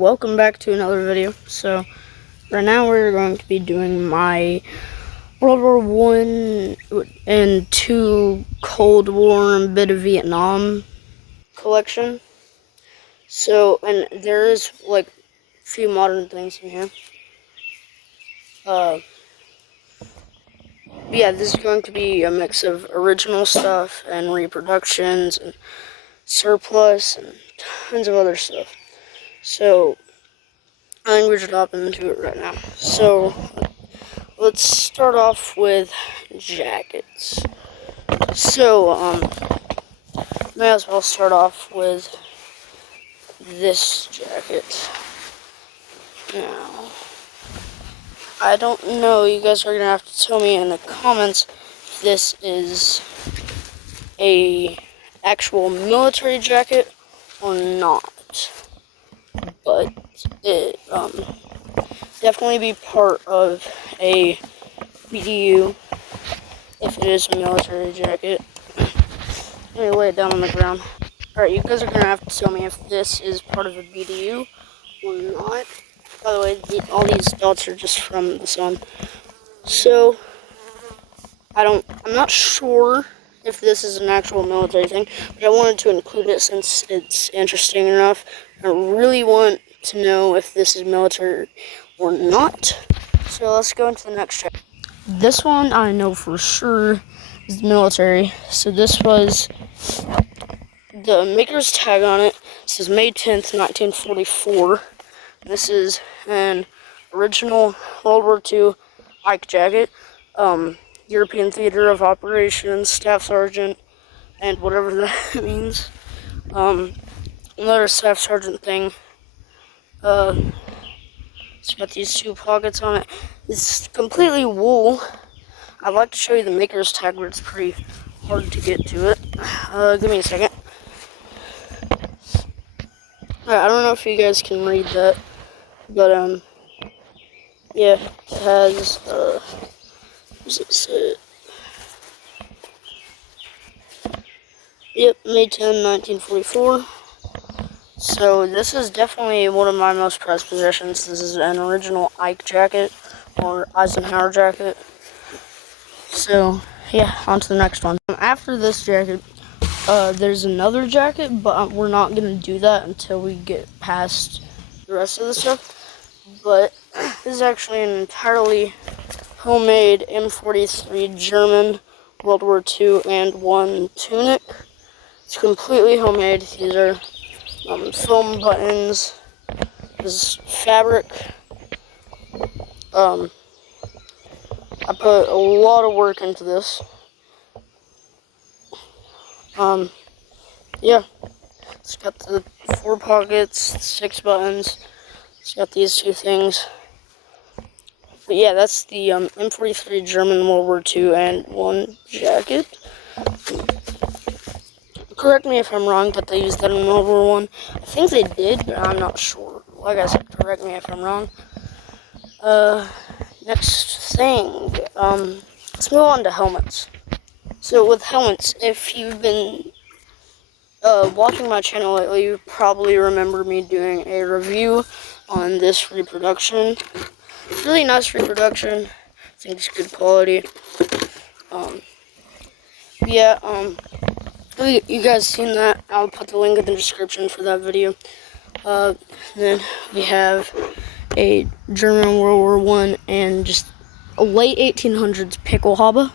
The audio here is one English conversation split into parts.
welcome back to another video. So right now we're going to be doing my World War I and II Cold War and a bit of Vietnam collection. So, and there is like a few modern things in here. Yeah, this is going to be a mix of original stuff and reproductions and surplus and tons of other stuff. So I think we should hop into it right now. So let's start off with jackets. So may as well start off with this jacket. Now, I don't know, you guys are gonna have to tell me in the comments if this is a actual military jacket or not. But it definitely be part of a BDU if it is a military jacket. Let me lay it down on the ground. Alright, you guys are gonna have to tell me if this is part of a BDU or not. By the way, all these dots are just from the sun. So I'm not sure if this is an actual military thing, but I wanted to include it since it's interesting enough. I really want to know if this is military or not. So let's go into the next chapter. This one I know for sure is military. So this was the maker's tag on it. It says May 10th, 1944. This is an original World War II Ike jacket. European Theater of Operations, Staff Sergeant, and whatever that means. Another Staff Sergeant thing. It's got these two pockets on it. It's completely wool. I'd like to show you the maker's tag, but it's pretty hard to get to it. Give me a second. Alright, I don't know if you guys can read that, but yeah, it has, what does it say? Yep, May 10, 1944. So this is definitely one of my most prized possessions. This is an original Ike jacket, or Eisenhower jacket. So, yeah, on to the next one. After this jacket, there's another jacket, but we're not going to do that until we get past the rest of the stuff. But this is actually an entirely homemade M43 German World War II and I tunic. It's completely homemade. These are foam buttons. This is fabric. I put a lot of work into this. Yeah. It's got the 4 pockets, 6 buttons. It's got these 2 things. But yeah, that's the M43 German World War II and I jacket. Correct me if I'm wrong, but they used that in World War I. I think they did, but I'm not sure. Like I said, correct me if I'm wrong. Next thing, let's move on to helmets. So with helmets, if you've been watching my channel lately, you probably remember me doing a review on this reproduction. Really nice reproduction. I think it's good quality. Yeah, you guys seen that? I'll put the link in the description for that video. Then we have a German World War I and just a late 1800s pickle hobba.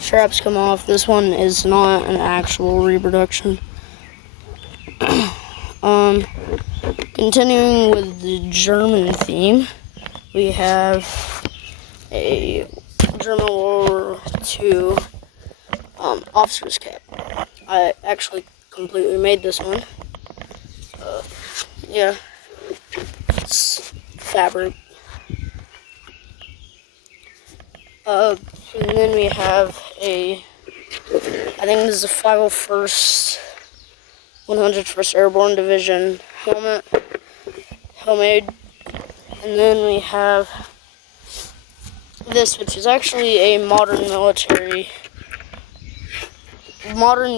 Straps come off. This one is not an actual reproduction. Continuing with the German theme, we have a German World War II officer's cap. I actually completely made this one. Yeah, it's fabric. And then we have I think this is a 501st 101st Airborne Division helmet, homemade. And then we have this, which is actually a modern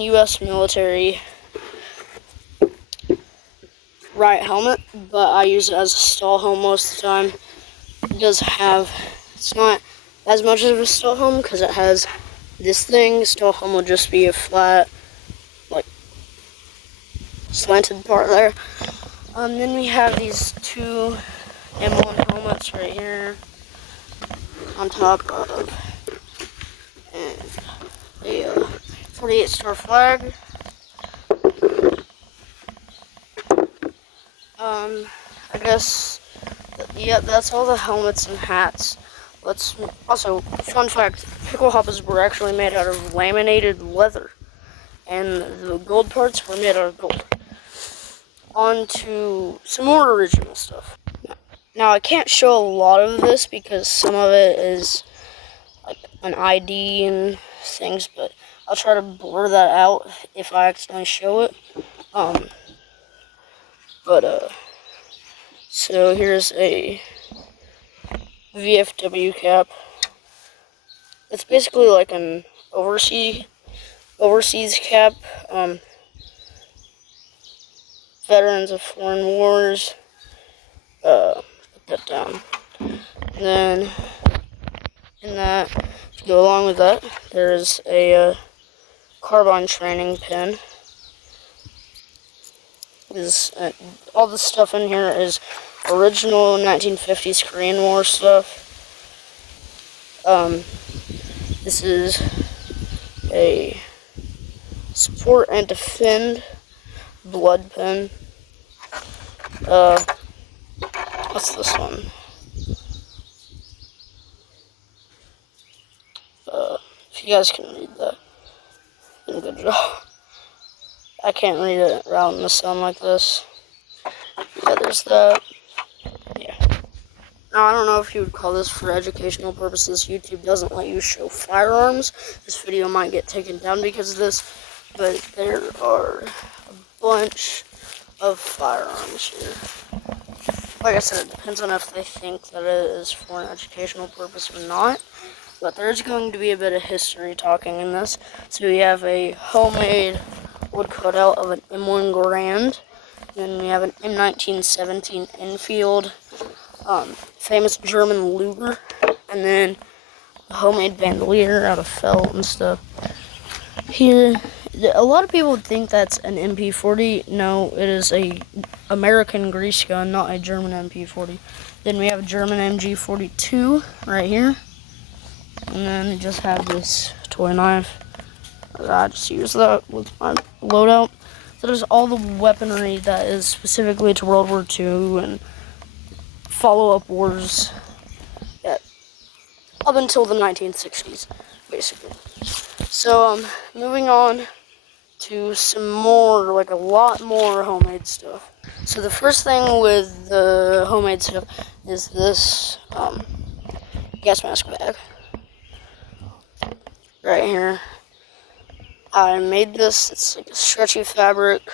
U.S. military riot helmet, but I use it as a stall helm most of the time. It does have, it's not as much of a stall helm because it has this thing. Stall helm will just be a flat, like, slanted part there. Then we have these two M1 helmets right here on top of a 48 star flag. I guess, yeah, that's all the helmets and hats. Also, fun fact, pickle hoppers were actually made out of laminated leather, and the gold parts were made out of gold. On to some more original stuff. Now, I can't show a lot of this because some of it is like an ID and things, but I'll try to blur that out if I accidentally show it. So here's a VFW cap. It's basically like an overseas cap. Veterans of foreign wars. Put that down. And then in that, to go along with that, there's a carbine training pin. All the stuff in here is original 1950s Korean War stuff. This is a support and defend blood pin. What's this one? If you guys can read that, then good job. I can't read it out in the sun like this. Yeah, there's that. Yeah. Now, I don't know if you would call this for educational purposes. YouTube doesn't let you show firearms. This video might get taken down because of this, but there are a bunch of firearms here. Like I said, it depends on if they think that it is for an educational purpose or not. But there's going to be a bit of history talking in this. So we have a homemade wood cutout of an M1 Garand. Then we have an M1917 Enfield, famous German Luger, and then a homemade bandolier out of felt and stuff. Here, a lot of people would think that's an MP40. No, it is a American grease gun, not a German MP40. Then we have a German MG42 right here. And then we just have this toy knife. I just use that with my loadout. So there's all the weaponry that is specifically to World War II and follow-up wars up until the 1960s, basically. So, moving on to some more, like a lot more homemade stuff. So the first thing with the homemade stuff is this gas mask bag. Right here. I made this, it's like a stretchy fabric,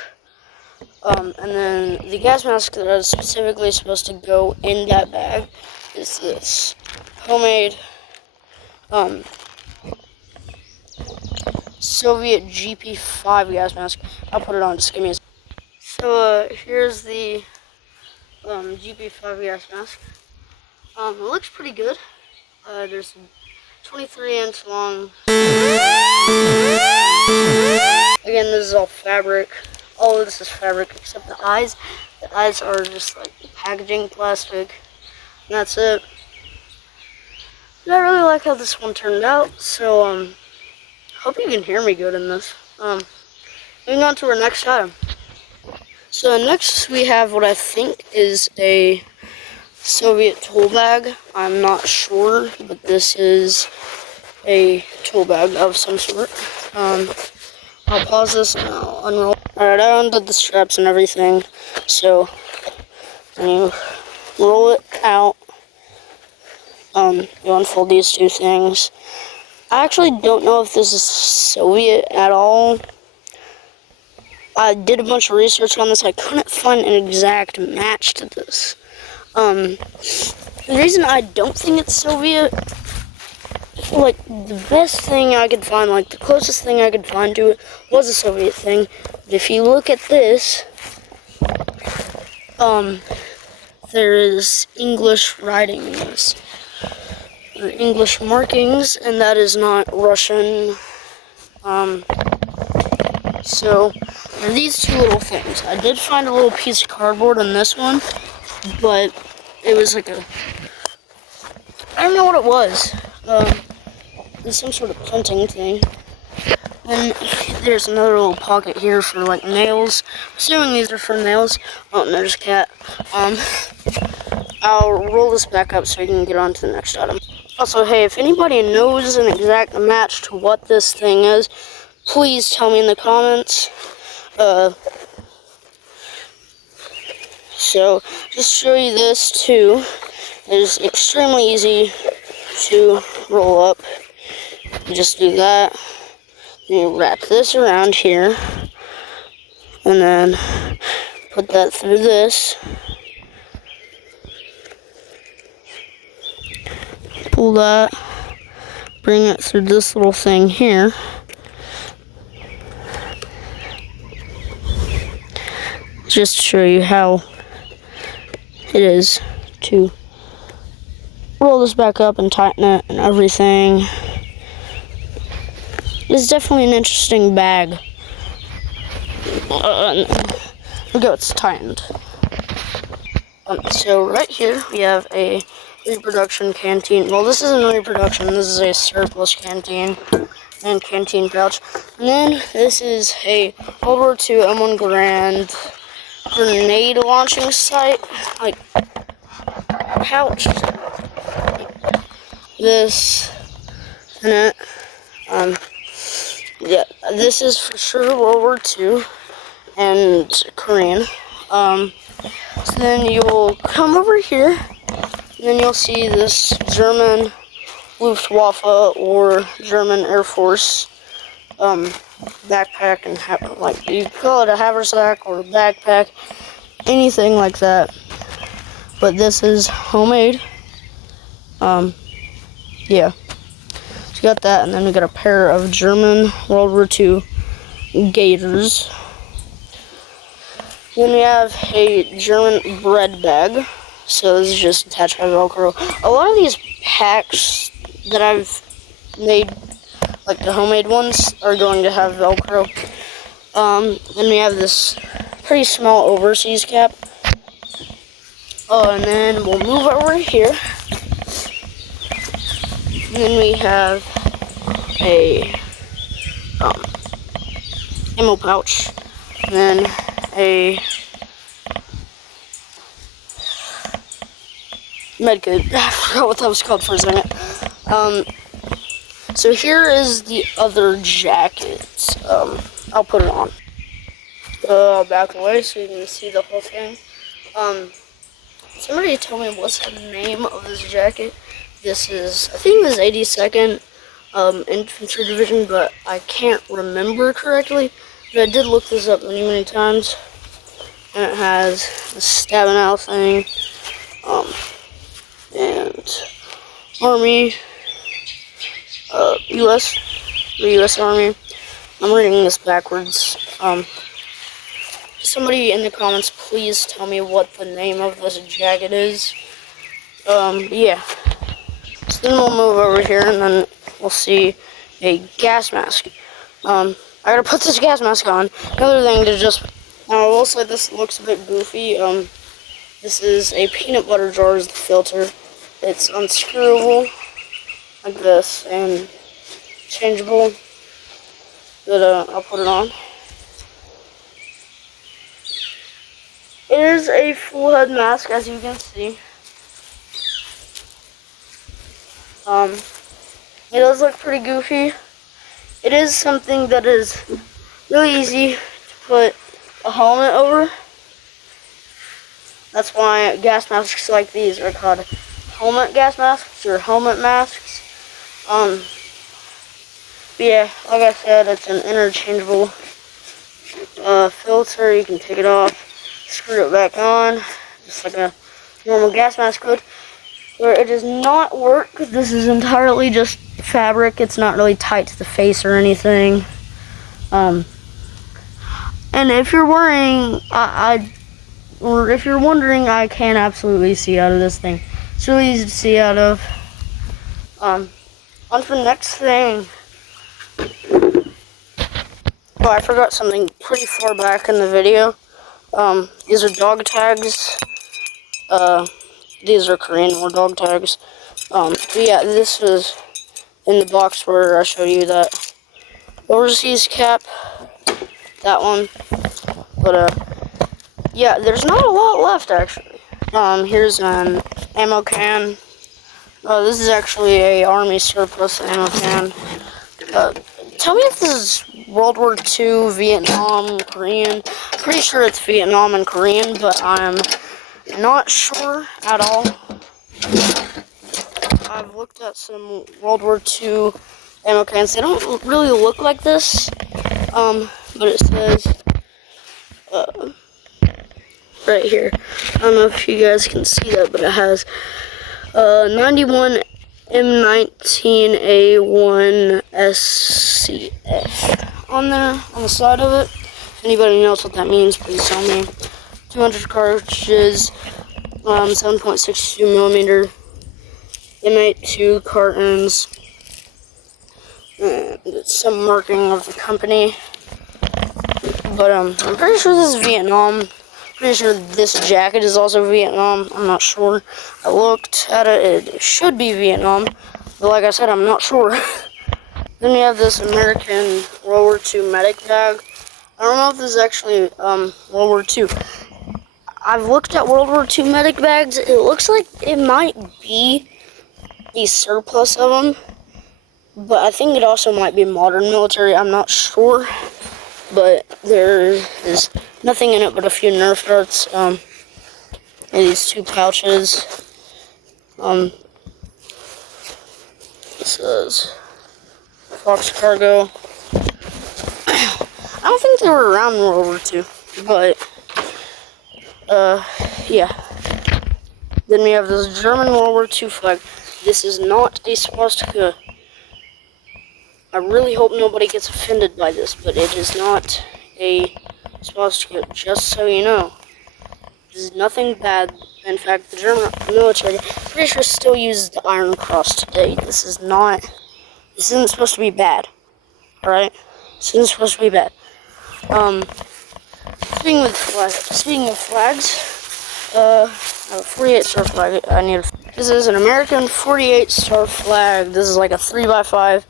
and then the gas mask that is specifically supposed to go in that bag is this homemade Soviet GP5 gas mask. I'll put it on, just give me a second. So here's the GP5 gas mask. It looks pretty good. There's a 23-inch long. Again, this is all fabric. All of this is fabric except the eyes. The eyes are just like packaging plastic. And that's it. And I really like how this one turned out. So, hope you can hear me good in this. Moving on to our next item. So next we have what I think is a Soviet tool bag. I'm not sure, but this is a tool bag of some sort. I'll pause this and I'll unroll. Alright, I undid the straps and everything. So, when you roll it out, you unfold these two things. I actually don't know if this is Soviet at all. I did a bunch of research on this. I couldn't find an exact match to this. The reason I don't think it's Soviet, like, the best thing I could find, like, the closest thing I could find to it was a Soviet thing. But if you look at this, there is English writings or English markings, and that is not Russian. So there are these two little things. I did find a little piece of cardboard on this one, but it was like I don't know what it was. It's some sort of printing thing. And there's another little pocket here for like nails. I'm assuming these are for nails. Oh, and there's a cat. I'll roll this back up so we can get on to the next item. Also, hey, if anybody knows an exact match to what this thing is, please tell me in the comments. So, just show you this too. It's extremely easy to roll up. You just do that. You wrap this around here, and then put that through this. Pull that, bring it through this little thing here. Just to show you how it is to roll this back up and tighten it and everything. It's definitely an interesting bag. There we go, it's tightened. So right here we have a reproduction canteen. Well, this isn't a reproduction, this is a surplus canteen and canteen pouch. And then this is a World War II M1 Garand grenade launching site, like pouch. This and it. Yeah, this is for sure World War II and Korean. So then you'll come over here, and then you'll see this German Luftwaffe or German Air Force backpack, and like you call it a haversack or a backpack, anything like that. But this is homemade. Yeah. So you got that, and then we got a pair of German World War II gaiters. Then we have a German bread bag. So this is just attached by Velcro. A lot of these packs that I've made, like the homemade ones, are going to have Velcro. Then we have this pretty small overseas cap. Oh, and then we'll move over here. And then we have a ammo pouch, and then a medkit. I forgot what that was called for a second. So here is the other jacket. I'll put it on. Back away so you can see the whole thing. Somebody tell me what's the name of this jacket. This is, I think this is 82nd Infantry Division, but I can't remember correctly. But I did look this up many, many times. And it has a stabbing out thing. And Army, U.S., the U.S. Army. I'm reading this backwards. Somebody in the comments, please tell me what the name of this jacket is. Yeah. So then we'll move over here, and then we'll see a gas mask. I gotta put this gas mask on. Another thing to just, I will say this looks a bit goofy. This is a peanut butter jar as the filter. It's unscrewable, like this, and changeable. But I'll put it on. It is a full head mask, as you can see. It does look pretty goofy. It is something that is really easy to put a helmet over. That's why gas masks like these are called helmet gas masks or helmet masks. But yeah, like I said, it's an interchangeable filter. You can take it off, screw it back on, just like a normal gas mask would. Where it does not work, this is entirely just fabric. It's not really tight to the face or anything. And if you're wearing, I or if you're wondering, I can absolutely see out of this thing. It's really easy to see out of. On to the next thing. Oh, I forgot something pretty far back in the video. These are dog tags. These are Korean War dog tags. But yeah, this was in the box where I showed you that overseas cap. That one. But, yeah, there's not a lot left, actually. Here's an ammo can. This is actually a Army surplus ammo can. Tell me if this is World War II, Vietnam, Korean. Pretty sure it's Vietnam and Korean, but I'm not sure at all. I've looked at some World War II ammo cans. They don't really look like this, but it says right here. I don't know if you guys can see that, but it has 91 M19A1 SCF on there, on the side of it. If anybody knows what that means, please tell me. 200 cartridges, 7.62 millimeter, M82 cartons, and some marking of the company. But I'm pretty sure this is Vietnam. Pretty sure this jacket is also Vietnam. I'm not sure. I looked at it. It should be Vietnam. But like I said, I'm not sure. Then we have this American World War II medic bag. I don't know if this is actually World War II. I've looked at World War II medic bags. It looks like it might be a surplus of them. But I think it also might be modern military. I'm not sure. But there is nothing in it but a few Nerf darts. And these two pouches. It says Fox Cargo. I don't think they were around in World War II, but yeah. Then we have this German World War II flag. This is not a swastika. I really hope nobody gets offended by this, but it is not a swastika, just so you know. This is nothing bad. In fact, the German military, pretty sure, still uses the Iron Cross today. This isn't supposed to be bad. Alright? This isn't supposed to be bad. Speaking of flags, I have a 48 star flag. This is an American 48 star flag. This is like a 3x5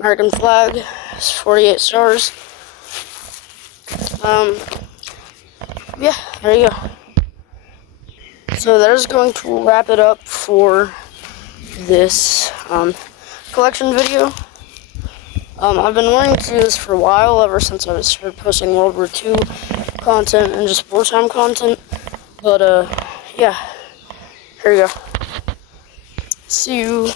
American flag. It's 48 stars. Yeah, there you go. So that is going to wrap it up for this collection video. I've been wanting to do this for a while, ever since I started posting World War II content and just wartime content. But yeah, here you go. See you.